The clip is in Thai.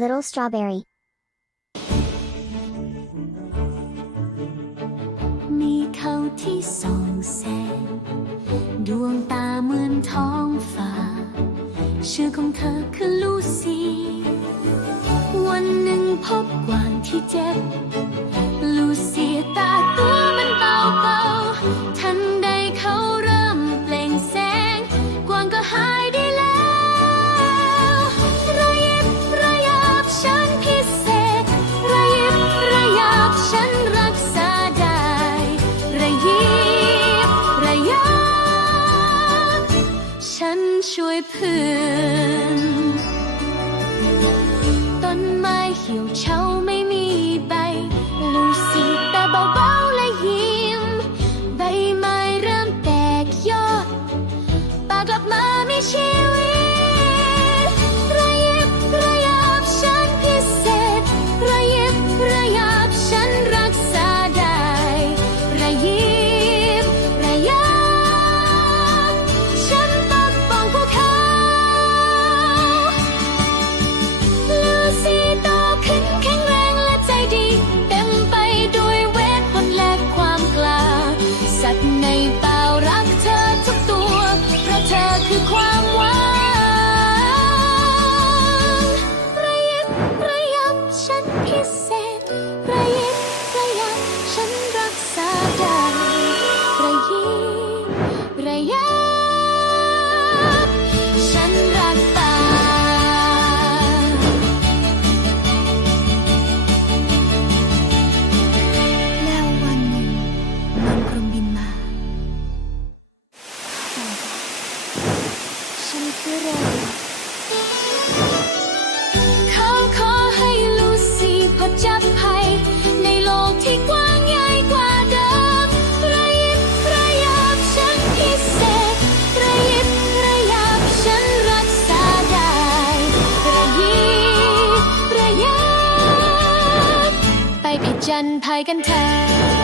little strawberry. มีเขาที่ส่องแสง ดวงตาเหมือนท้องฟ้า ชื่อของเธอคือลูซี่ วันหนึ่งพบกวางที่เจ็บ ลูซี่ตา ช่วยเพื่อนต้นไม้เหี่ยวเฉา ฉันคือเรเขาขอให้ลูซี่พบจับภัย ในโลกที่กว้างใหญ่กว่าเดิมระยิบระยับฉันพิเศษระยิบระยับฉันรักษาได้ระยิบระยับไปผจญภัยกันเถอะ